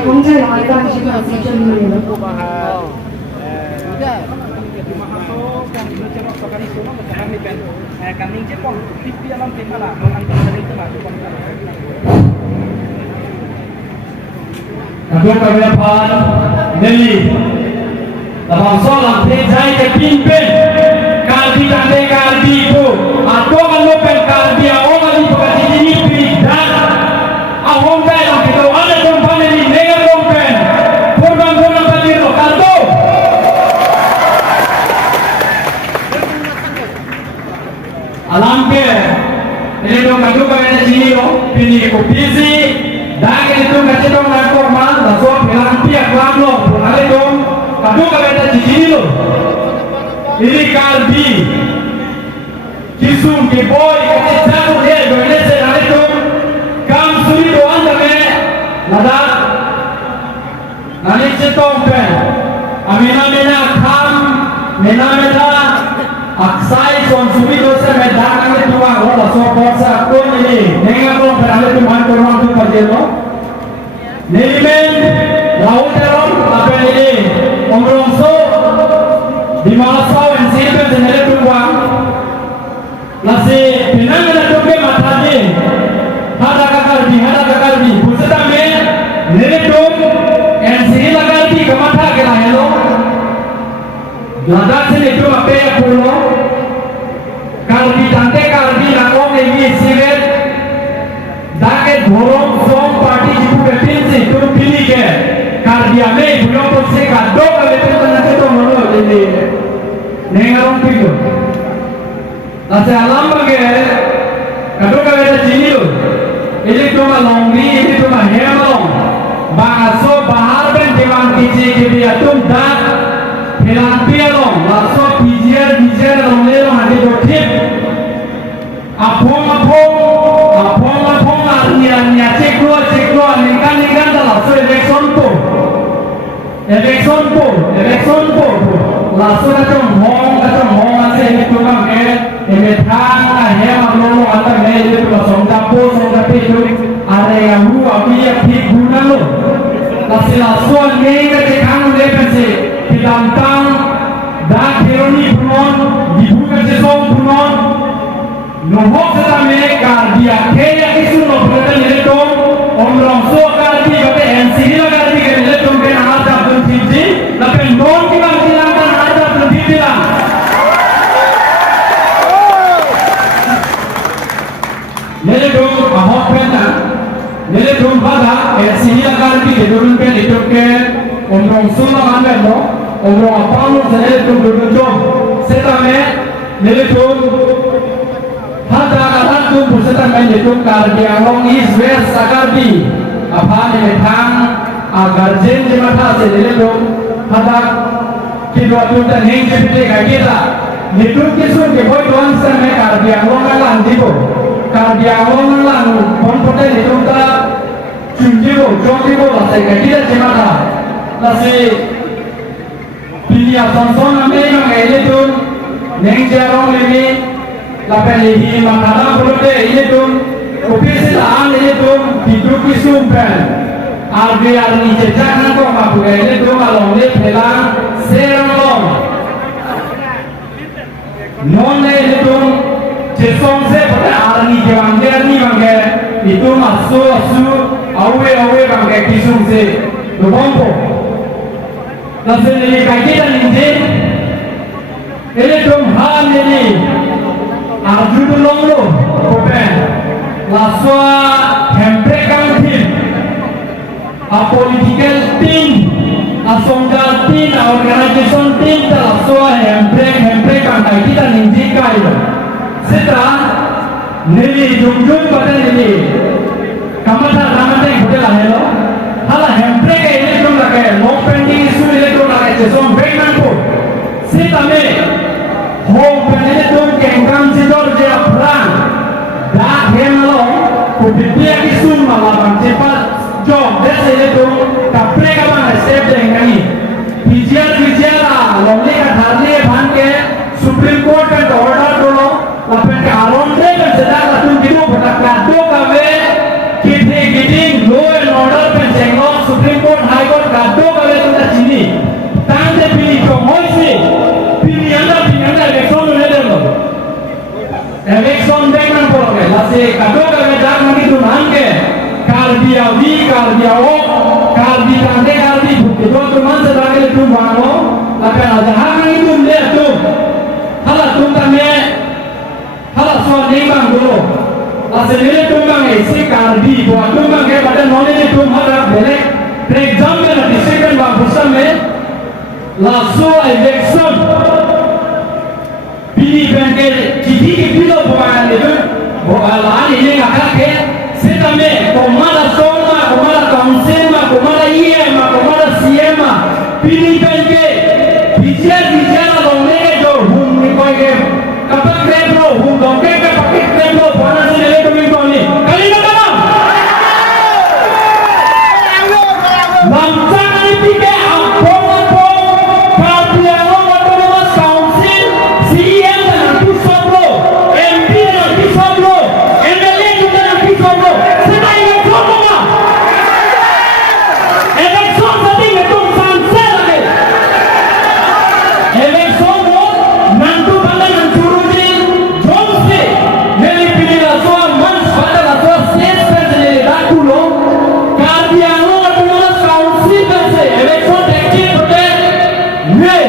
공차에 나가니까 지금 미션이에요. Kadung kawapan Nelly Tabang solang Tejai ke pimpin Kalbi tante kalbi ku Atau kalau pen kalbi Awang ali pekati ini Pidan Awang pen Kita ada tempat ini Nega dong pen Kurban katiro Kaldo Alam ke Ini dong kadung kawapan sini Pini ku busy Dahil itu kasi dong nagkorman, naso bilang piak lang lo, punali dong, kadu kaganda jijini lo. Ini kalbi, kisum kiboy, kasi jago dia, doine se nali dong, kam suri doan dame, nada, nali cetong pen, amina kam, mena, aksai son suri dose medan nali tuang, lo naso borsa kon ini, nenga dong penali tuang korang tu pajero. Nelimen, laut terong, apa ini? Omrongso, di Malasau, yang sini senjata tuang. Nasi pinang ada tuke matadi, hada kakarbi. Pusat ame, nelitung, yang sini lakarbi kemata kena hello. Ladak sini itu apa ya pulo? Kalbi tante kalbi nakong ini siret. Daket borong som parti jibu bepinsi tu pilih ke kardia me belum posisi kado kalau itu tanah itu mana jadi nengarong pilu nasi alam bagai kado kalau itu jini lo ini cuma longri ini cuma hemalong bangso bahar ben dewan kiji kibia tum dak helan pialong laso pijier longre long ada dotip apong arnia ceklo nikan dalam so election po laso kacang hong ase ini tukang eme thang ahe maglo anta me itu song tapi itu area hu abi ya thik guna lo laso ne ka tekang le pense pidantang da theroni punon dibu ka song punon Nomor setame kardia kaya isu nomor tanya itu omrong so kardi kata NCD la kardi kene itu ben ada berhenti tapi non kita hilangkan ada berhenti lah nele dong ahok pena nele dong pada NCD la kardi itu ben itu ke omrong so la ambil no omrong apa lo nele itu berhenti setame nele dong hada kata tu pusat main itu kardia long is west sakardi apa ni thang agar jen jemata se dele dong hada kidwa tu dan heng jepite kagila nitu kisun ke boy doan sa me kardia long lang dibo kardia long lang pon pote nitu ta chunjibo jogibo la se kagila jemata la se pilia sonson ame yang ele tu neng jarong lagi lapen ini makanan berode ini tuh kopi silaan ini tuh hidup isumpen arni cecakan kok mabu ini tuh kalau ini pelang serong non ini tuh cesong se pada arni bangke itu masuk awe bangke kisung se lubompo nasi ini kaki dan ini tuh hal ini Arju belum lo, kopen, laswa hempre kantin, political team, asongal team, organization team, laswa hempre kantai kita ninji kailo. Setelah nili jumjum pada nili, kamata ramai hotel ahelo, hala hempre ke ini tu lagi, long pending isu ini tu lagi, sesuatu backman po. Setelah home peneliti tu kengkang sidor dia perang, dah hemlo, kubitia kisum malam cepat jom, desa itu kapre kapan step dengan ini, bijar lah, lomle katharne bangke Supreme Court kan order dulu, lapen ke alonde kan sedang latung dimu pada kado kawe, kiting law and order kan jenglong Supreme Court jauh kalbi kande kalbi bukti tuh teman sedang itu bango akan ada hal itu lihat tuh halah tuh kami halah soal bang dulu aslinya tuh bang isi kalbi buat tuh bang kayak pada nolnya itu halah belek exam में डिसीजन बाबूसा में lasso election बिनी बैंके किसी के बिलो बुआया लेकिन वो आलान ये आकर के सिद्ध में कोमाला सोमा कोमाला काउंसिल में कोमाला ये में कोमाला सीएम में बिनी बैंके विजय ना लोने के जो हूँ निकोई के कपक क्रेप लो हूँ लोगे के पकेट क्रेप लो बोना से ले तुम्हें कौनी कली ना करो Bangsa ini pikir apa-apa Kabinet Otonomous Council CM nanti soblo MP nanti soblo MLA juga nanti soblo sedang yang soblo mah election sedang itu sanse lagi election mo nanti pada nanti jomse meli pilih laso mans pada laso state president datu lo Kabinet election teknik betul, nih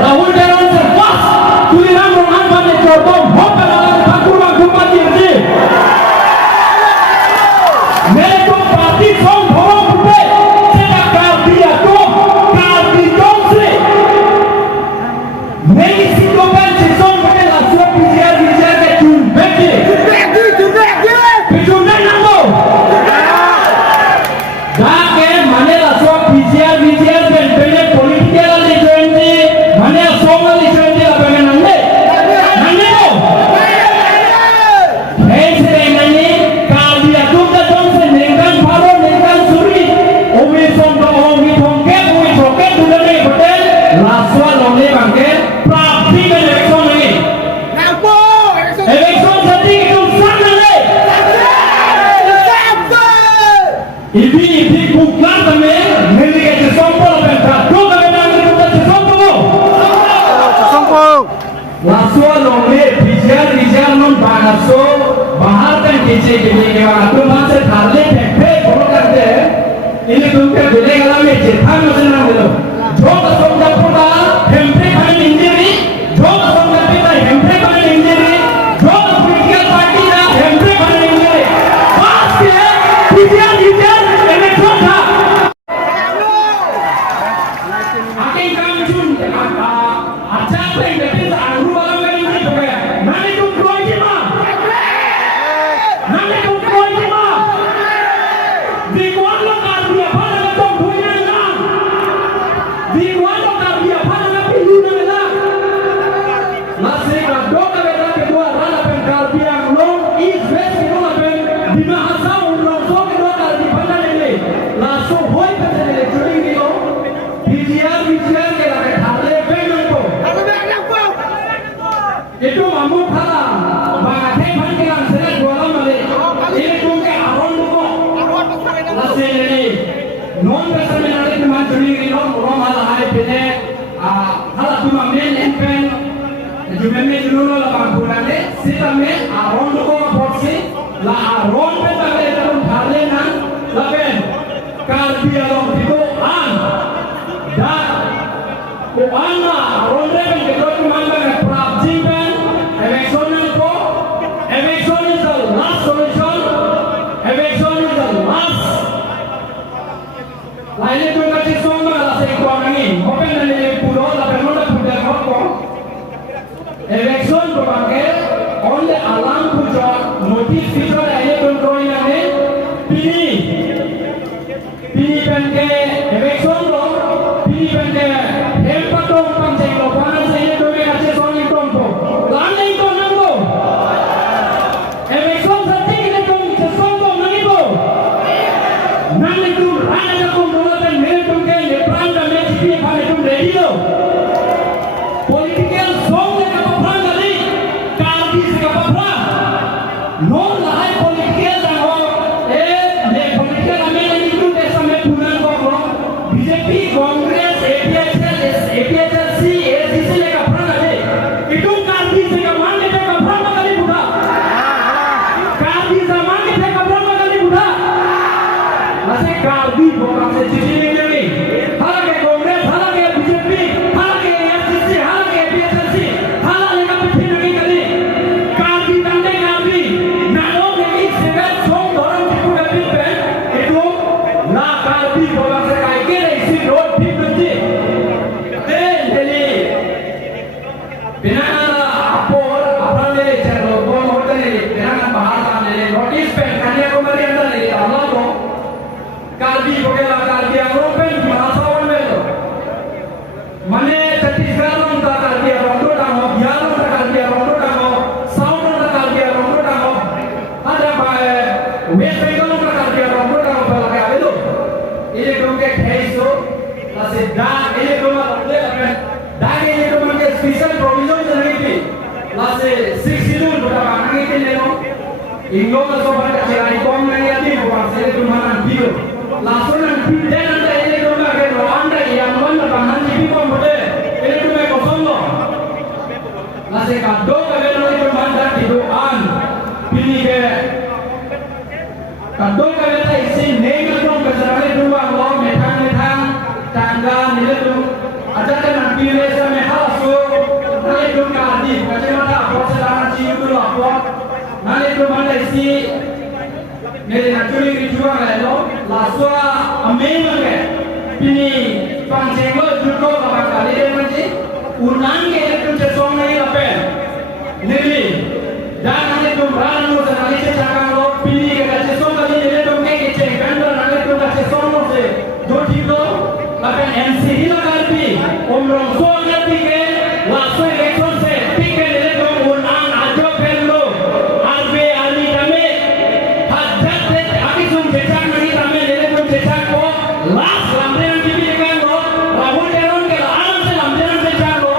Rahul Garuda serpas, tulisan rohan pada corong, hopa dalam pakuran kumpat ini. Mereka parti song bawang putih, sedang karbiya tu, karbi jomse. Mei sikokan sesong pada langsung bijar ke cumbeki. Pijunai namo. Dah ke mana langsung bijar dan banyak political literacy, mana soal literacy apa yang nanti tu? Hei sedang ni kalau dia tu dah jomse nengkan baru nengkan suri, umi sombong umi thongket tu dah ni betul, langsung lomle bangke, prapi ke election ni. Election jadi itu sana ni. Ibi bukan kami, mesti kita sombong berkat. Dua kami nanti kita sombong. Langsung lomle bijar non banaso, bahar kan kece ke waktu masa tharle pek follow करते हैं. ini तुमके बिले गला में जेठा मसन ना मिलो. जो कसम पुरा हेम्प्रे खाने इंजरी, जो कसम पिता हेम्प्रे खाने इंजरी, जो पॉलिटिकल पार्टी ना हेम्प्रे खाने इंजरी. पास के बिजार election था. आके काम चुन अच्छा पे बेटे आलू वाला में नहीं हो गया. नानी तुम कोई की माँ, नानी तुम कोई की माँ. दिगवान लोग कर दिया भाला में तुम भूले ना. दिगवान लोग कर दिया भाला में पिलू ने ना. Masih dua kali kedua rala pengkal biang long is best kedua peng di bahasa orang so kedua kali di mana ini. Langsung hoi pada election ini lo. Bijar ke lagi tharle pengen tu. Itu mamu phala. Bagai panggilan seret dua lama le. Ini tungke aron tu. Masih ini. Non besar menari tu macam ini lo. Orang hala hari pene. Hala tu mamen empen. Jume में जुनून वाला बांकुड़ा ले सीता में आरोन लोगों का पॉलिसी ला आरोन पे तबे तरुण थाले ना लगे कार्बिया लोग दिको आन दा को आना आरोन ले में जो तुम मांगा है प्राप्ति में election is the last solution. Election is the last. Lainnya tu kasih sombong lah sekuat ini. Open dari pulau lah penuh punya kau. Election berbagai oleh alam puja notis fitur ayat kontrol ini pilih bangke election lo pilih bangke empat orang pancing lo panas ini tu mereka kasih soal itu lama itu nanggo election satu kita tu sesuatu nangibo nang itu rana kontrol dan mereka tu ke lepas dan mereka pilih pada tu ready lo political song non lahai political dan le political ame itu desa me punan ko BJP Congress APHC ACC le ka prana le itu kardi se ka man le ka prana kali buda kardi zaman ke ka prana kali buda ase kardi Kalbi bukan sejenis ini. Hala ke Kongres, hala ke BJP, hala ke FCC, hala ke PSC, hala yang kapten lagi kali. Kalbi tanda Kalbi, nado lagi sekat song dorong cukup Kalbi pen itu na Kalbi bukan sekai kira isi road pin nanti. Jadi Pinana apor apa le cerdo bom hotel le pinana bahasa le notice pen Kanyakumari anda le Allah ko Kalbi bogela Kalbi ang pen bahasa on melo mane Chhattisgarh ta Kalbi rondo tango Bihar ta Kalbi rondo tango South ta Kalbi rondo tango ada ba West Bengal ta Kalbi rondo tango bala ka ilo ile gomke khaiso la se da ile goma le apen da ile goma ke special provision janagi la se 6 schedule bota bangi ke leno Inggo so bata chilai kom nai ati bukan sele tumanan bio langsung nanti dan anda ini rumah ke anda yang mana bahan jibi kom bode ini rumah kosong lo nasi kado kalian itu manda tiduran pilih ke kado kalian isi nengal dong keserang rumah lo metang tangga nilai tu ada kan nanti resa mehal so nilai tu kadi kacamata proses dalam cium tu apa nilai tu manda isi मेरे नचुरी की जुआ है लो लासुआ अमेन है पिनी पांचेंगो जुटो बाबा काली दे मंजी उन्नान के तुम से सोंग नहीं लपे निली dan nanti तुम रान लो से नाली से चाका लो पिनी के कच्चे सोंग कभी निले तुम के किचे कंडर नाली तुम कच्चे सोंग लो से दो ठीक लो लपे एमसीडी लगा भी उम्रों सोंग करती के लासुआ इलेक्शन से ठीक के निले तुम उन्नान आजो पेन लो आरबे आली डमे Cecak nanti kami dari pun cecak ko las lampiran TV kan lo Rahul Deron ke alam se lampiran cecak lo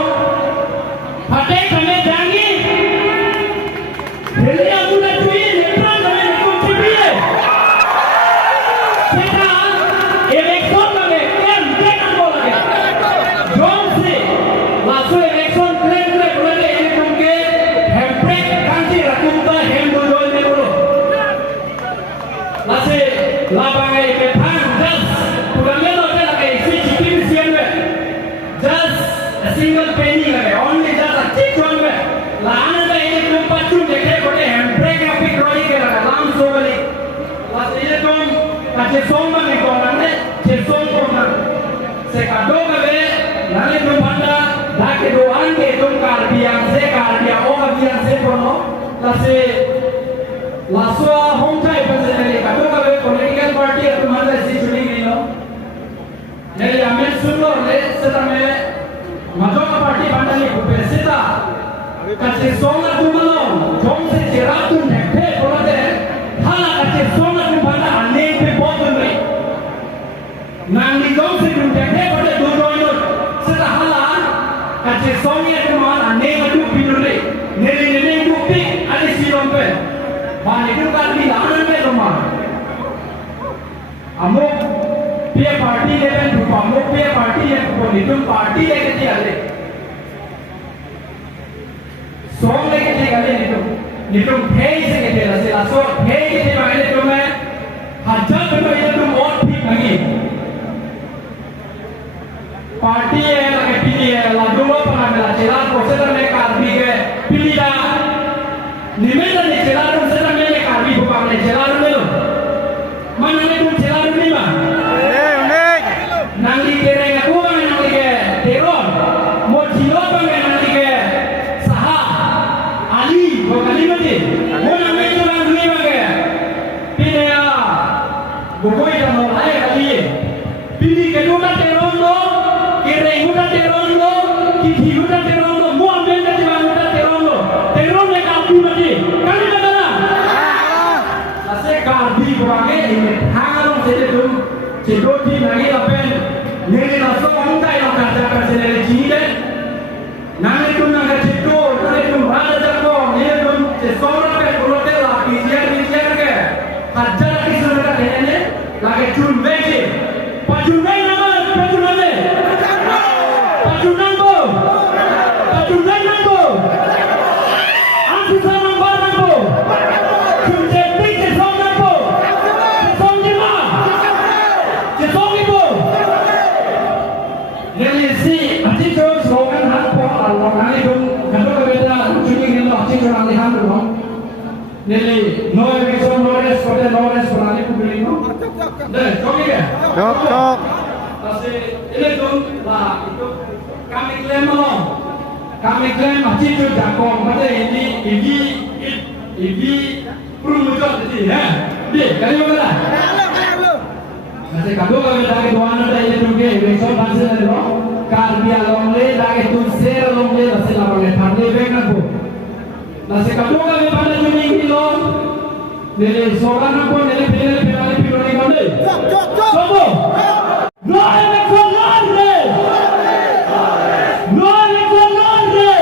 hati kami jangi dari aku dah cuy lepas kami ikut TV cecak election kami kan jangan bola ke jom si langsung election keren boleh ini mungkin hempek kanti rakunta hembudol ni dulu masih lapangai petang just pulangnya lo ada kayak isi chicken sian be just a single penny lagi only just a cheap one be lahan ada ini tuh pacung dekhe kote handbrake api kroi ke laga lam so balik pas ini tuh kasih somba nih korannya cesong koran sekado kali nanti tuh pada dah kedoan ke tuh karbiang oh karbiang se kono kasih Laswa home type personally kado kabe political party atau mana sih curi ni lo. Jadi amen suno le setame major party bandali kupesita. Kace songa tu malo jom se ceratu nekhe polate hala kace songa tu banda ane pe botol re. Nangi jom se tu nekhe polate do doino seta hala kace songa tu mal ane tu pinure. Nele tu pik ane silompe. Bani itu kan di lahan me rumah. Amuk pia party level tu, amuk pia party yang tu, itu party lagi dia le. Song lagi dia kali itu pay se dia lah, sila so pay dia bagi itu me. Hajar tu itu more ठीक lagi. Party yang lagi pilih, lalu lo pernah melihat jalan proses me karbi ke pilih dah. Nimena ni jalan sedang mele karbi bukan le jalan melo. Mana le tu jalan ni mah? Unik. Nanti kira aku bang nanti ke Teron. Mau jilo bang nanti ke Saha. Ali bukan Ali mati. Mau nanti tu bang ni bang ke. Pilih ya. Bukoi dah mau ayah kali. Pilih kedua Teron lo. Kira udah Teron lo. Kiti udah Teron lo. Mau ambil nanti bang udah Teron lo. Teron le karbi mati. Kali mana? Nasi karbi bukannya ini hangalong saja tu. Cedoti lagi lapen. Nene naso angkai lo kerja kerja dari sini deh. Nane tu naga cedo, nane tu rada jago, nene tu cesora pe kulote lah bijian ke. Kerja lagi sebentar kayaknya lagi cun begi. Pajun begi nama, pajun mana? Pajun nambo, pajun begi nambo. Ansisa nambar nambo. Cun cepi cesong nambo. Cesong jema. Nili, no eviction, no rest, berani publik no. Deh, oke ya? Cok. Masih ini tuh lah itu kami klaim loh. Kami klaim masih itu jakom, kata ini perumusan tadi ya. Di, kali mana? Masih kado kami lagi doan ada ini juga, eviction masih ada loh. Karbiya longle lagi tuh share longle masih lama lepas deh, benar bu. Masih kado kami pada cumi kilo. Nili soran apa nili pilih kode. Kamu. No election nonde. No election nonde.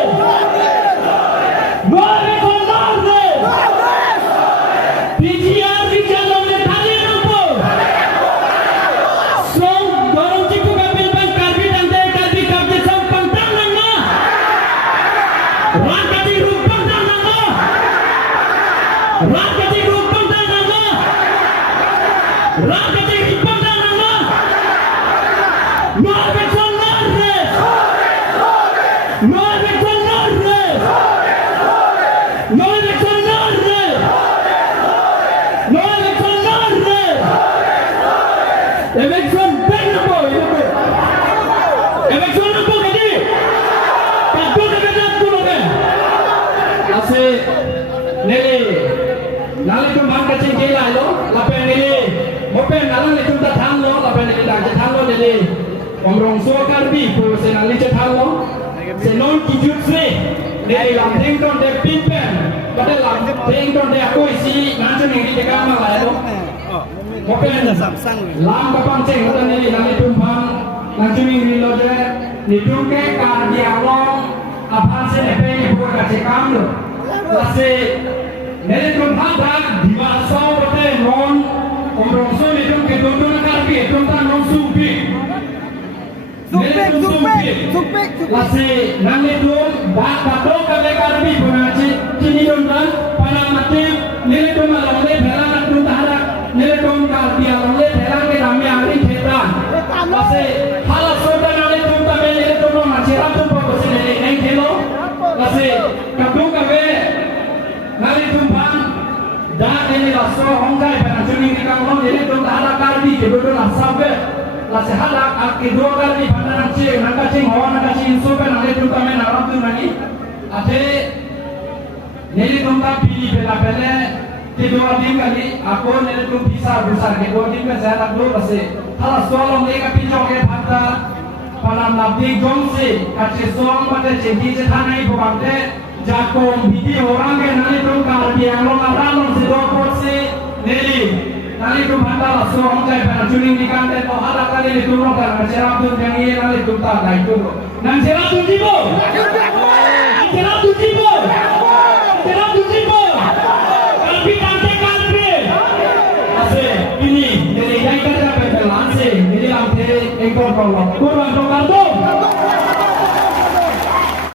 No election nonde. PGR bicara tadi apa? So dorong cipu kapil ban karbi dan karbi kapil sampang tangan na. Rakati rupang tangan na. Rakati rupang tangan na. Rakati rupang tangan na. No election nonde. No election nonde. No election nonde. No election nonde. Election penabo itu. Election apa tadi? Kado kebetulan tu loh. Asih nili, nali tu mak kecil kila lo, lapen nili, mopen nalang nili tu datang lo, lapen nili dah datang lo nili. Omrong suakar bi, pun senali datang lo, senon kijut se, nili lamting tu dek pimpen, pada lamting tu dek aku isi, nanti nili dekat mana lo. Mopen lam kapang ceng kata nili nali tumpang, nanti nili lo je, nitung ke kardia lo, apa se nepe ibu kasih kamu. Lase nele tumpang dah diwasa bote non omrong so nitung ke tuntun karbi tuntun non supi. Supik. Lase nale tum dah kado kale karbi punaci cini tuntun pada mati nele tum alongle berangan tuntun harak nele tum karbi alongle berang ke dami hari kita. Lase halas soda nale tuntun nele tum macam ram tum pokok nele neng kelo. Lase kado kabe nali tumpang dah ini laso hongkai pada cumi di kampung ini tumpang ada karbi kebetulan lasabe lase halak kedua kali pada nanti cing hawa cing sobe nali tumpang main aram tu nani ade nili tumpang pilih bela kedua tim kali aku nili tumpang besar kedua tim kan saya tak dulu lase halas soalnya mereka pinjau ke pada pada nabi jomsi kacau soang pada cengki cetanai bukante jakom video orang ke nali tuh karbi yang lo ngaran si dokter si neli nali tuh mandala so hongkai pada curing di kantor atau ada kali di turun karena cerah tuh yang ini nali tuh tak naik tuh nang cerah tuh jibo karbi kantor karbi asih ini neli yang kita dapat langsing ini lantai ekor kalau kurang